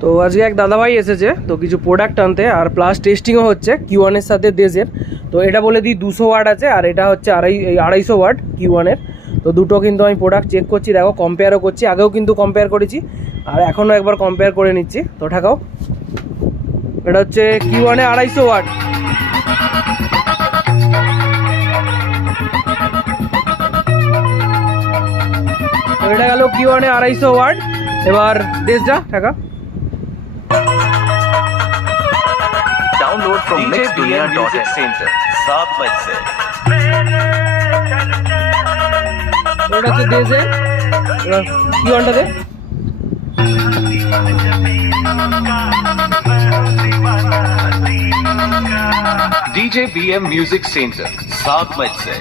তো আজকে এক দাদাভাই এসেছে তো কিছু প্রোডাক্ট আনতে, আর প্লাস টেস্টিংও হচ্ছে Q1 এর সাথে দেশের। তো এটা বলে দিই 200 ওয়াট আছে, আর এটা হচ্ছে 250 ওয়াট Q1 এর। তো দুটো কিন্তু আমি প্রোডাক্ট চেক করছি, দেখো কম্পেয়ারও করছি, আগেও কিন্তু কম্পেয়ার করেছি আর এখনও একবার কম্পেয়ার করে নিচ্ছি। তো ঠাকাও, এটা হচ্ছে Q1 এ 250 ওয়াট। তো এটা গেল Q1 এ 250 ওয়াট। এবার দেশ যা টাকা डाउनलोड फ्रॉम mixdunia.in सेंटर 7 बज से। ওটা হচ্ছে দেশে Q1টা দে। डीजे बीएम म्यूजिक सेंटर 7 बज से।